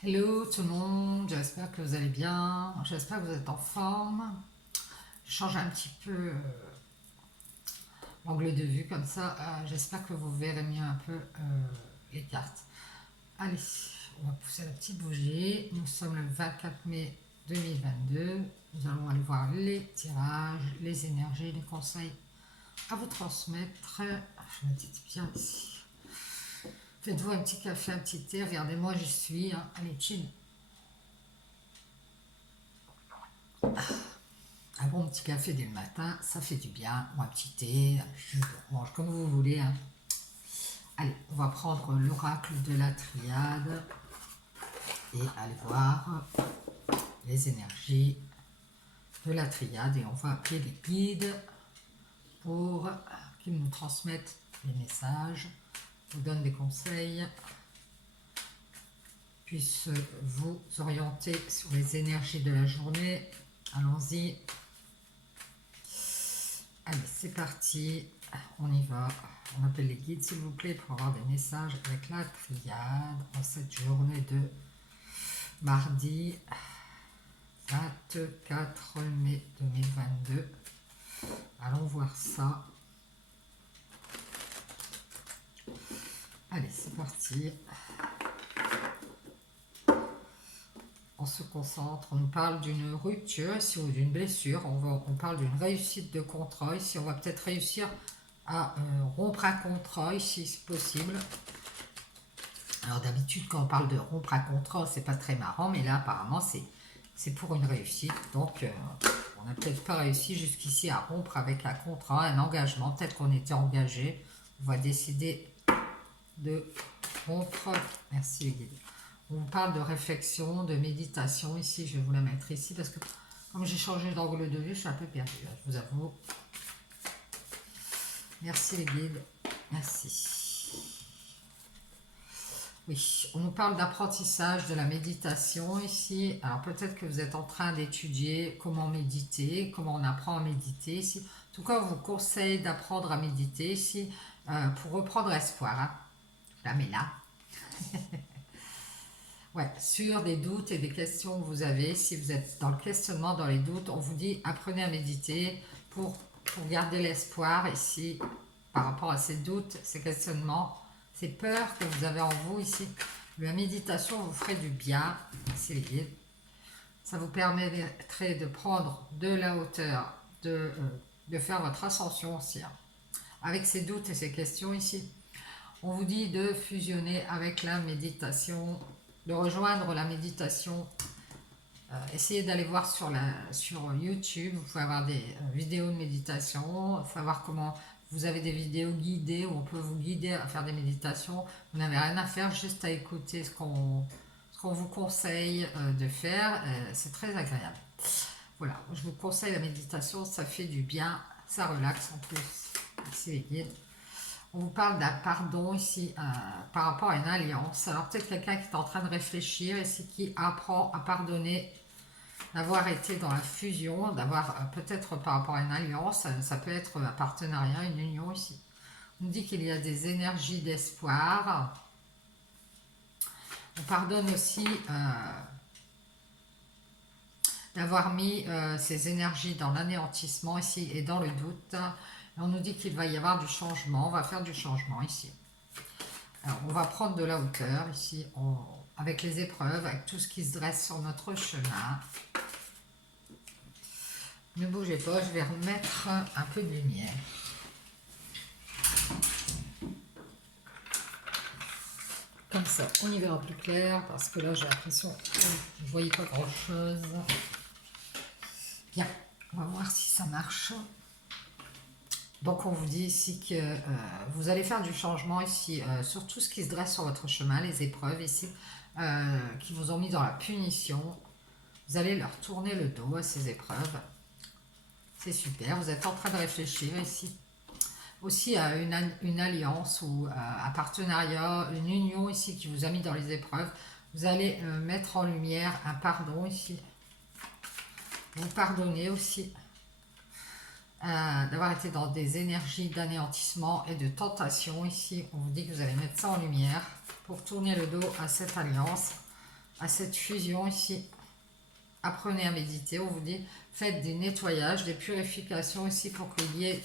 Hello tout le monde, j'espère que vous allez bien, j'espère que vous êtes en forme. Je change un petit peu l'angle de vue comme ça, j'espère que vous verrez mieux un peu les cartes. Allez, on va pousser la petite bougie, nous sommes le 24 mai 2022, nous allons aller voir les tirages, les énergies, les conseils à vous transmettre. Je me dis bien ici. Faites-vous un petit café, un petit thé, regardez-moi, j'y suis, hein. Allez, chill. Un bon petit café dès le matin, ça fait du bien. Ou un petit thé, un jus d'orange, comme vous voulez, hein. Allez, on va prendre l'oracle de la triade et aller voir les énergies de la triade. Et on va appeler les guides pour qu'ils nous transmettent les messages, vous donnent des conseils, puissent vous orienter sur les énergies de la journée. Allons-y. Allez, c'est parti, on y va. On appelle les guides, s'il vous plaît, pour avoir des messages avec la triade en cette journée de mardi 24 mai 2022. Allons voir ça. Allez, c'est parti. On se concentre, on nous parle d'une rupture ici ou d'une blessure, on parle d'une réussite de contrat ici, on va peut-être réussir à rompre un contrat ici, si possible. Alors d'habitude quand on parle de rompre un contrat, c'est pas très marrant, mais là apparemment c'est pour une réussite, donc on n'a peut-être pas réussi jusqu'ici à rompre avec un contrat, un engagement, peut-être qu'on était engagé, on va décider de rompre. Merci les guides. On parle de réflexion, de méditation ici. Je vais vous la mettre ici parce que comme j'ai changé d'angle de vue, je suis un peu perdue, je vous avoue. Merci les guides. Merci. Oui, on nous parle d'apprentissage, de la méditation ici. Alors peut-être que vous êtes en train d'étudier comment méditer, comment on apprend à méditer ici. En tout cas, on vous conseille d'apprendre à méditer ici pour reprendre espoir. Hein. Là, mais là. Ouais, sur des doutes et des questions que vous avez, si vous êtes dans le questionnement, dans les doutes, on vous dit apprenez à méditer pour garder l'espoir ici par rapport à ces doutes, ces questionnements, ces peurs que vous avez en vous ici. La méditation vous ferait du bien, c'est les guides. Ça vous permettrait de prendre de la hauteur, de faire votre ascension aussi. Hein. Avec ces doutes et ces questions ici, on vous dit de fusionner avec la méditation, de rejoindre la méditation. Essayez d'aller voir sur YouTube, vous pouvez avoir des vidéos de méditation, savoir comment vous avez des vidéos guidées où on peut vous guider à faire des méditations. Vous n'avez rien à faire, juste à écouter ce qu'on vous conseille de faire. C'est très agréable. Voilà, je vous conseille la méditation, ça fait du bien, ça relaxe en plus. Merci les guides. On vous parle d'un pardon ici par rapport à une alliance. Alors peut-être quelqu'un qui est en train de réfléchir ici, qui apprend à pardonner, d'avoir été dans la fusion, d'avoir peut-être par rapport à une alliance, ça peut être un partenariat, une union ici. On dit qu'il y a des énergies d'espoir. On pardonne aussi d'avoir mis ces énergies dans l'anéantissement ici et dans le doute. On nous dit qu'il va y avoir du changement, on va faire du changement ici. Alors, on va prendre de la hauteur ici, avec les épreuves, avec tout ce qui se dresse sur notre chemin. Ne bougez pas, je vais remettre un peu de lumière. Comme ça, on y verra plus clair, parce que là, j'ai l'impression que vous ne voyez pas grand-chose. Bien, on va voir si ça marche. Donc on vous dit ici que vous allez faire du changement ici sur tout ce qui se dresse sur votre chemin, les épreuves ici, qui vous ont mis dans la punition. Vous allez leur tourner le dos à ces épreuves. C'est super, vous êtes en train de réfléchir ici. Aussi à une alliance ou un partenariat, une union ici qui vous a mis dans les épreuves. Vous allez mettre en lumière un pardon ici. Vous pardonnez aussi. D'avoir été dans des énergies d'anéantissement et de tentation ici. On vous dit que vous allez mettre ça en lumière pour tourner le dos à cette alliance. à cette fusion ici. Apprenez à méditer, on vous dit, faites des nettoyages, des purifications ici pour qu'il y ait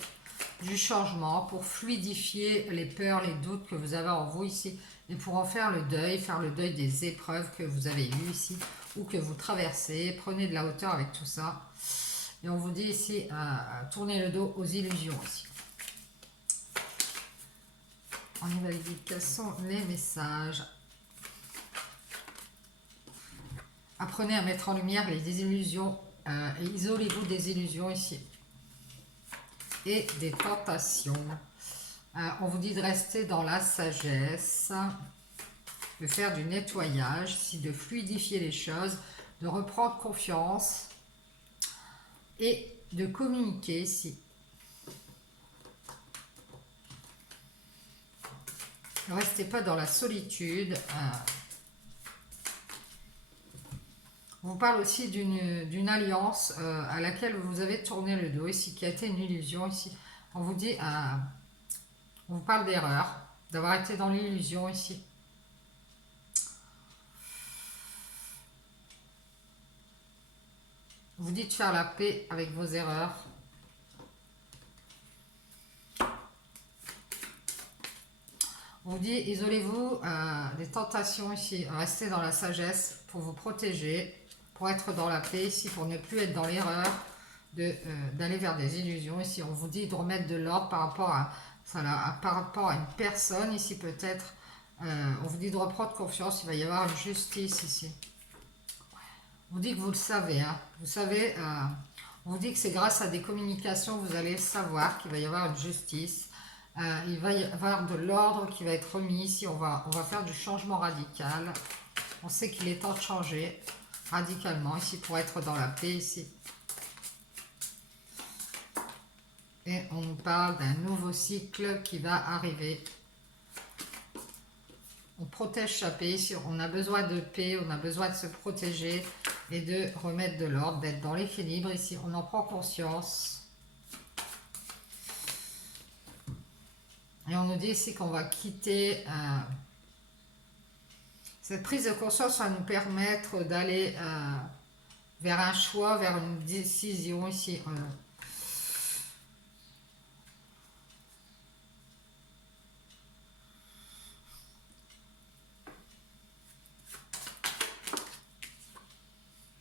du changement, pour fluidifier les peurs, les doutes que vous avez en vous ici, et pour en faire le deuil des épreuves que vous avez eues ici, ou que vous traversez. Prenez de la hauteur avec tout ça. Et on vous dit ici, tournez le dos aux illusions ici. On y va, quels sont les messages? Apprenez à mettre en lumière les désillusions et isolez-vous des illusions ici et des tentations. On vous dit de rester dans la sagesse, de faire du nettoyage, ici, de fluidifier les choses, de reprendre confiance et de communiquer ici. Ne restez pas dans la solitude. On vous parle aussi d'une alliance à laquelle vous avez tourné le dos ici, qui a été une illusion ici. On vous dit, on vous parle d'erreur, d'avoir été dans l'illusion ici. On vous dit de faire la paix avec vos erreurs. On vous dit, isolez-vous des tentations ici, restez dans la sagesse pour vous protéger, pour être dans la paix ici, pour ne plus être dans l'erreur d'aller vers des illusions ici. On vous dit de remettre de l'ordre par rapport à une personne ici peut-être. On vous dit de reprendre confiance, il va y avoir une justice ici. On vous dit que vous le savez, hein. Vous savez, on vous dit que c'est grâce à des communications que vous allez savoir qu'il va y avoir une justice. Il va y avoir de l'ordre qui va être remis ici. On va faire du changement radical. On sait qu'il est temps de changer radicalement ici pour être dans la paix ici. Et on nous parle d'un nouveau cycle qui va arriver. On protège sa paix ici. On a besoin de paix, on a besoin de se protéger et de remettre de l'ordre, d'être dans l'équilibre ici. On en prend conscience. Et on nous dit ici qu'on va quitter... cette prise de conscience va nous permettre d'aller vers un choix, vers une décision ici.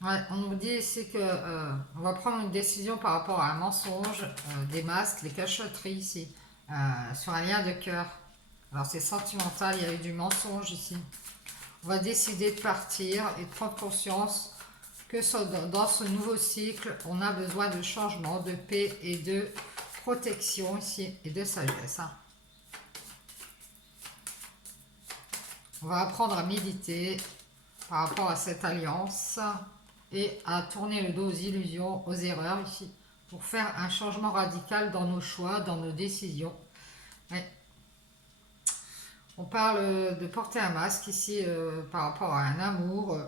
Ouais, on nous dit ici que on va prendre une décision par rapport à un mensonge, des masques, des cachotteries ici, sur un lien de cœur. Alors c'est sentimental, il y a eu du mensonge ici. On va décider de partir et de prendre conscience que dans ce nouveau cycle, on a besoin de changement, de paix et de protection ici et de sagesse. Hein. On va apprendre à méditer par rapport à cette alliance et à tourner le dos aux illusions, aux erreurs ici, pour faire un changement radical dans nos choix, dans nos décisions. Ouais. On parle de porter un masque ici par rapport à un amour.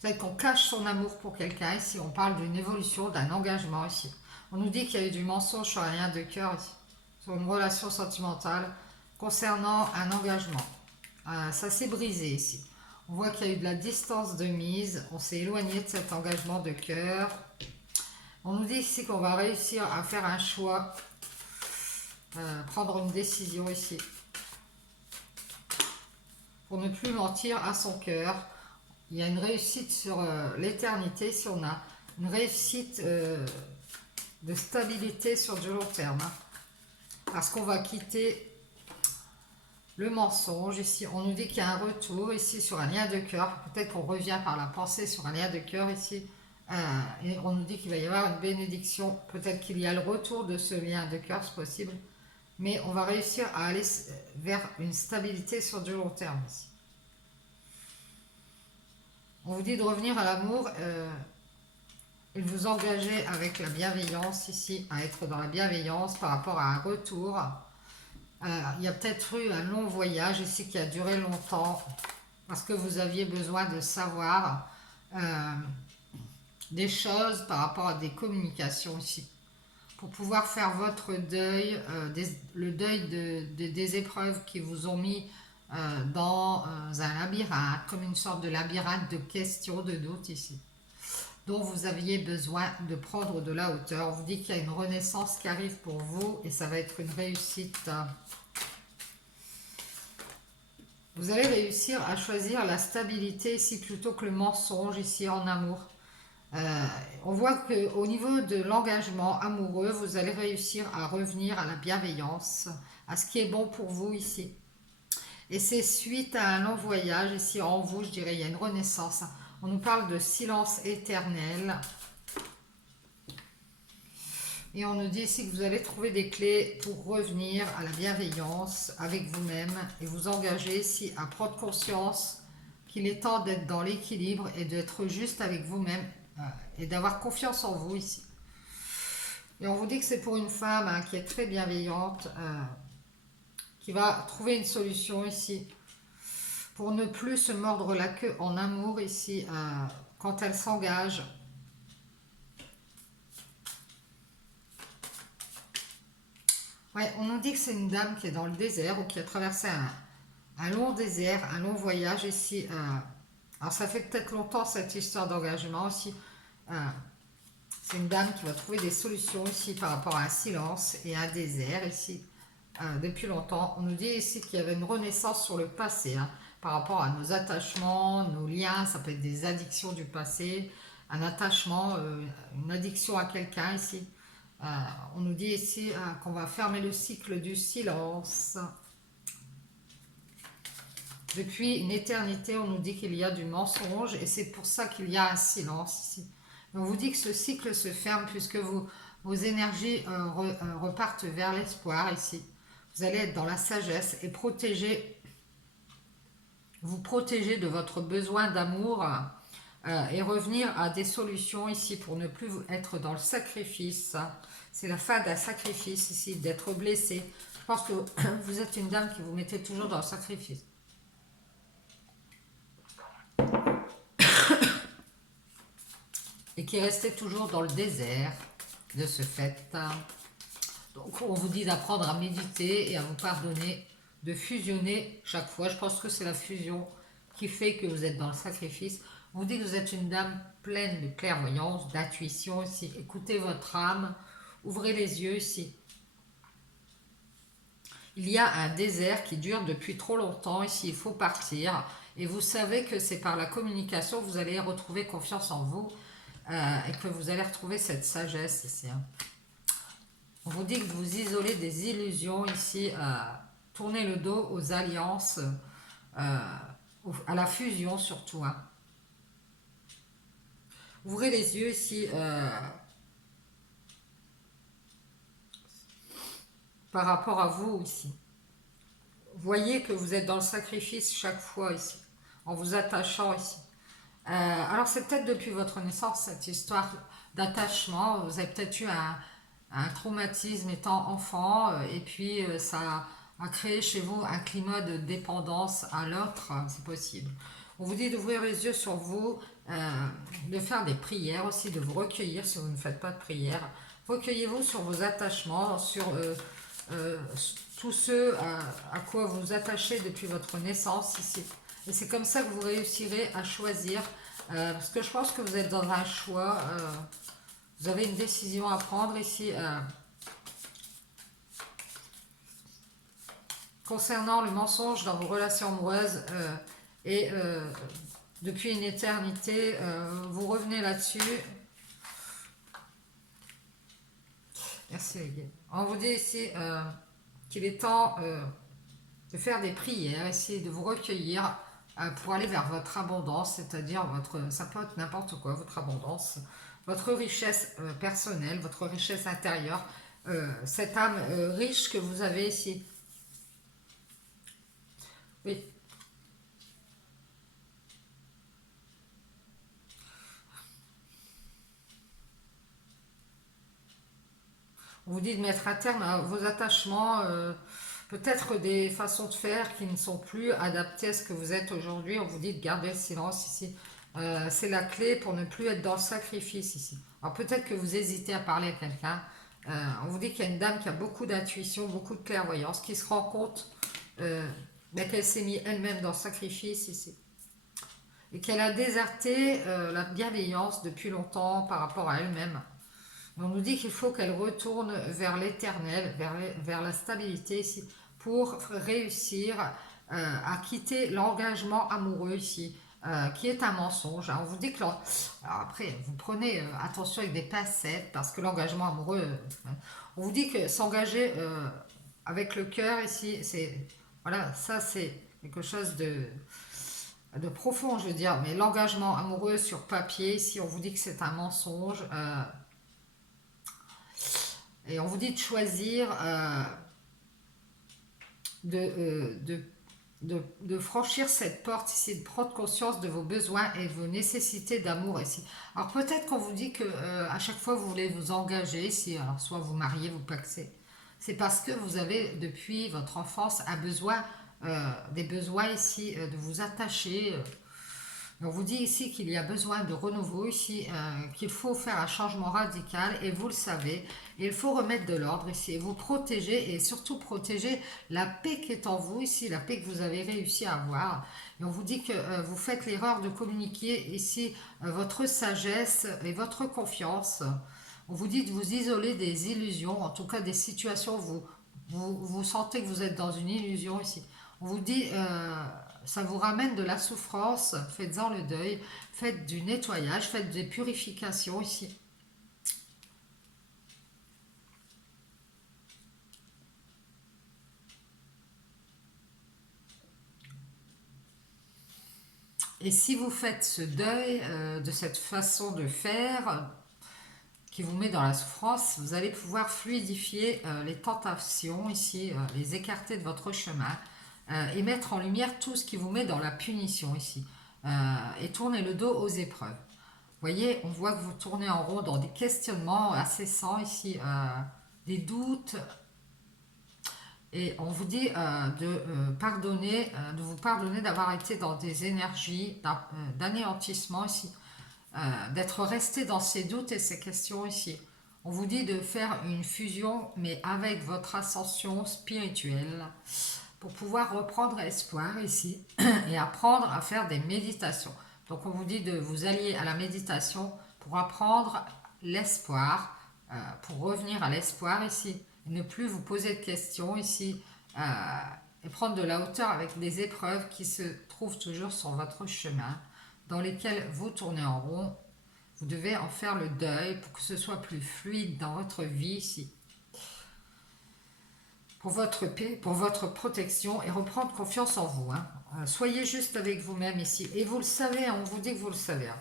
Peut-être qu'on cache son amour pour quelqu'un ici. On parle d'une évolution, d'un engagement ici. On nous dit qu'il y a eu du mensonge sur un lien de cœur ici, sur une relation sentimentale concernant un engagement. Ça s'est brisé ici. On voit qu'il y a eu de la distance de mise. On s'est éloigné de cet engagement de cœur. On nous dit ici qu'on va réussir à faire un choix. Prendre une décision ici pour ne plus mentir à son cœur. Il y a une réussite sur l'éternité, si on a une réussite de stabilité sur du long terme, hein, parce qu'on va quitter le mensonge ici. On nous dit qu'il y a un retour ici sur un lien de cœur, peut-être qu'on revient par la pensée sur un lien de cœur ici, et on nous dit qu'il va y avoir une bénédiction, peut-être qu'il y a le retour de ce lien de cœur, c'est possible. Mais on va réussir à aller vers une stabilité sur du long terme ici. On vous dit de revenir à l'amour et de vous engager avec la bienveillance ici, à être dans la bienveillance par rapport à un retour. Il y a peut-être eu un long voyage ici qui a duré longtemps parce que vous aviez besoin de savoir des choses par rapport à des communications ici. Pour pouvoir faire votre deuil, le deuil des épreuves qui vous ont mis dans un labyrinthe, comme une sorte de labyrinthe de questions, de doutes ici, dont vous aviez besoin de prendre de la hauteur. On vous dit qu'il y a une renaissance qui arrive pour vous et ça va être une réussite. Vous allez réussir à choisir la stabilité ici plutôt que le mensonge ici en amour. On voit qu'au niveau de l'engagement amoureux, vous allez réussir à revenir à la bienveillance, à ce qui est bon pour vous ici. Et c'est suite à un long voyage ici en vous, je dirais, il y a une renaissance. On nous parle de silence éternel. Et on nous dit ici que vous allez trouver des clés pour revenir à la bienveillance avec vous-même et vous engager ici à prendre conscience qu'il est temps d'être dans l'équilibre et d'être juste avec vous-même et d'avoir confiance en vous ici. Et on vous dit que c'est pour une femme qui est très bienveillante, qui va trouver une solution ici pour ne plus se mordre la queue en amour ici quand elle s'engage. Ouais, on nous dit que c'est une dame qui est dans le désert ou qui a traversé un long désert, un long voyage ici. Alors ça fait peut-être longtemps cette histoire d'engagement aussi. C'est une dame qui va trouver des solutions ici par rapport à un silence et un désert ici. Depuis longtemps, on nous dit ici qu'il y avait une renaissance sur le passé, par rapport à nos attachements, nos liens, ça peut être des addictions du passé, un attachement, une addiction à quelqu'un ici. On nous dit ici qu'on va fermer le cycle du silence. Depuis une éternité, on nous dit qu'il y a du mensonge et c'est pour ça qu'il y a un silence ici. On vous dit que ce cycle se ferme puisque vos énergies repartent vers l'espoir ici. Vous allez être dans la sagesse et vous protéger de votre besoin d'amour et revenir à des solutions ici pour ne plus être dans le sacrifice. C'est la fin d'un sacrifice ici, d'être blessé. Je pense que vous êtes une dame qui vous mettez toujours dans le sacrifice. Et qui restait toujours dans le désert de ce fait. Donc on vous dit d'apprendre à méditer et à vous pardonner, de fusionner chaque fois. Je pense que c'est la fusion qui fait que vous êtes dans le sacrifice. On vous dit que vous êtes une dame pleine de clairvoyance, d'intuition ici. Écoutez votre âme, ouvrez les yeux ici. Il y a un désert qui dure depuis trop longtemps ici, il faut partir. Et vous savez que c'est par la communication que vous allez retrouver confiance en vous et que vous allez retrouver cette sagesse ici. On vous dit que vous isolez des illusions ici, tournez le dos aux alliances, à la fusion surtout. Ouvrez les yeux ici par rapport à vous ici. Voyez que vous êtes dans le sacrifice chaque fois ici, en vous attachant ici. Alors c'est peut-être depuis votre naissance cette histoire d'attachement. Vous avez peut-être eu un traumatisme étant enfant et puis ça a créé chez vous un climat de dépendance à l'autre, c'est possible. On vous dit d'ouvrir les yeux sur vous, de faire des prières aussi, de vous recueillir si vous ne faites pas de prière. Recueillez-vous sur vos attachements, sur tous ceux à quoi vous vous attachez depuis votre naissance ici. Et c'est comme ça que vous réussirez à choisir, parce que je pense que vous êtes dans un choix, vous avez une décision à prendre ici. Concernant le mensonge dans vos relations amoureuses, et depuis une éternité, vous revenez là-dessus. Merci les gars. On vous dit ici qu'il est temps de faire des prières, essayer de vous recueillir pour aller vers votre abondance, c'est-à-dire ça peut être n'importe quoi, votre abondance, votre richesse personnelle, votre richesse intérieure, cette âme riche que vous avez ici. Oui. On vous dit de mettre un terme à vos attachements, peut-être des façons de faire qui ne sont plus adaptées à ce que vous êtes aujourd'hui. On vous dit de garder le silence ici. C'est la clé pour ne plus être dans le sacrifice ici. Alors peut-être que vous hésitez à parler à quelqu'un. On vous dit qu'il y a une dame qui a beaucoup d'intuition, beaucoup de clairvoyance, qui se rend compte mais qu'elle s'est mise elle-même dans le sacrifice ici. Et qu'elle a déserté la bienveillance depuis longtemps par rapport à elle-même. On nous dit qu'il faut qu'elle retourne vers l'éternel, vers la stabilité ici, pour réussir à quitter l'engagement amoureux ici, qui est un mensonge. Alors, on vous dit que... Alors après, vous prenez attention avec des pincettes, parce que l'engagement amoureux... on vous dit que s'engager avec le cœur ici, c'est... Voilà, ça c'est quelque chose de profond, je veux dire. Mais l'engagement amoureux sur papier, ici, on vous dit que c'est un mensonge. Et on vous dit de choisir de franchir cette porte ici, de prendre conscience de vos besoins et de vos nécessités d'amour ici. Alors peut-être qu'on vous dit que à chaque fois vous voulez vous engager ici, alors soit vous mariez, vous paxez, c'est parce que vous avez depuis votre enfance des besoins ici de vous attacher. On vous dit ici qu'il y a besoin de renouveau ici, qu'il faut faire un changement radical et vous le savez. Et il faut remettre de l'ordre ici et vous protéger et surtout protéger la paix qui est en vous ici, la paix que vous avez réussi à avoir. Et on vous dit que vous faites l'erreur de communiquer ici votre sagesse et votre confiance. On vous dit de vous isoler des illusions, en tout cas des situations où vous sentez que vous êtes dans une illusion ici. On vous dit, ça vous ramène de la souffrance, faites-en le deuil, faites du nettoyage, faites des purifications ici. Et si vous faites ce deuil de cette façon de faire, qui vous met dans la souffrance, vous allez pouvoir fluidifier les tentations ici, les écarter de votre chemin et mettre en lumière tout ce qui vous met dans la punition ici et tourner le dos aux épreuves. Vous voyez, on voit que vous tournez en rond dans des questionnements incessants ici, des doutes, et on vous dit de vous pardonner d'avoir été dans des énergies d'anéantissement ici, d'être resté dans ces doutes et ces questions ici. On vous dit de faire une fusion, mais avec votre ascension spirituelle, pour pouvoir reprendre espoir ici et apprendre à faire des méditations. Donc on vous dit de vous allier à la méditation pour apprendre l'espoir, pour revenir à l'espoir ici, et ne plus vous poser de questions ici, et prendre de la hauteur avec des épreuves qui se trouvent toujours sur votre chemin, dans lesquelles vous tournez en rond. Vous devez en faire le deuil pour que ce soit plus fluide dans votre vie ici, pour votre paix, pour votre protection et reprendre confiance en vous. Hein. Soyez juste avec vous-même ici. Et vous le savez, on vous dit que vous le savez. Hein.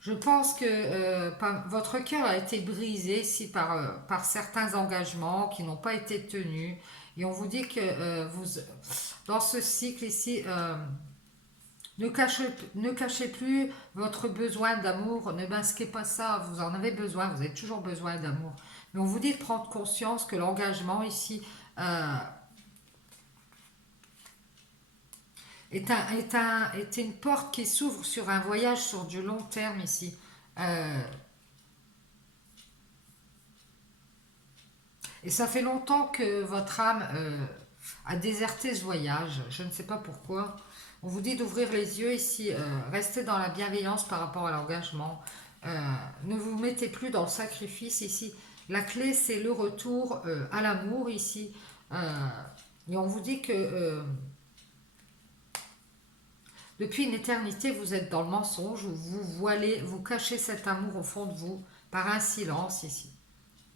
Je pense que votre cœur a été brisé ici par certains engagements qui n'ont pas été tenus. Et on vous dit que dans ce cycle ici, ne cachez plus votre besoin d'amour, ne masquez pas ça, vous en avez besoin, vous avez toujours besoin d'amour. Mais on vous dit de prendre conscience que l'engagement ici est une porte qui s'ouvre sur un voyage sur du long terme ici. Et ça fait longtemps que votre âme a déserté ce voyage, je ne sais pas pourquoi. On vous dit d'ouvrir les yeux ici, restez dans la bienveillance par rapport à l'engagement. Ne vous mettez plus dans le sacrifice ici. La clé, c'est le retour à l'amour ici. Et on vous dit que depuis une éternité, vous êtes dans le mensonge, où vous voilez, vous cachez cet amour au fond de vous par un silence ici.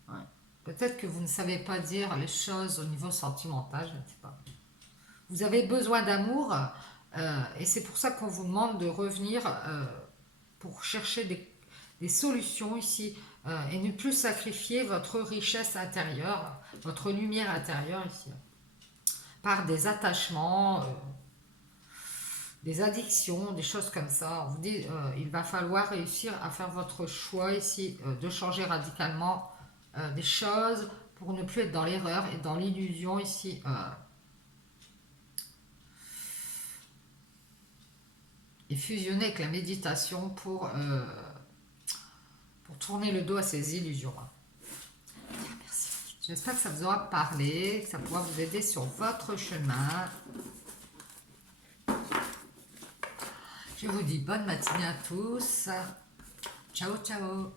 Ouais. Peut-être que vous ne savez pas dire les choses au niveau sentimental, je ne sais pas. Vous avez besoin d'amour et c'est pour ça qu'on vous demande de revenir pour chercher des solutions ici et ne plus sacrifier votre richesse intérieure, votre lumière intérieure ici, par des attachements, des addictions, des choses comme ça. On vous dit il va falloir réussir à faire votre choix ici, de changer radicalement des choses pour ne plus être dans l'erreur et dans l'illusion ici. Et fusionner avec la méditation pour tourner le dos à ces illusions. Merci. J'espère que ça vous aura parlé, que ça pourra vous aider sur votre chemin. Je vous dis bonne matinée à tous. Ciao, ciao.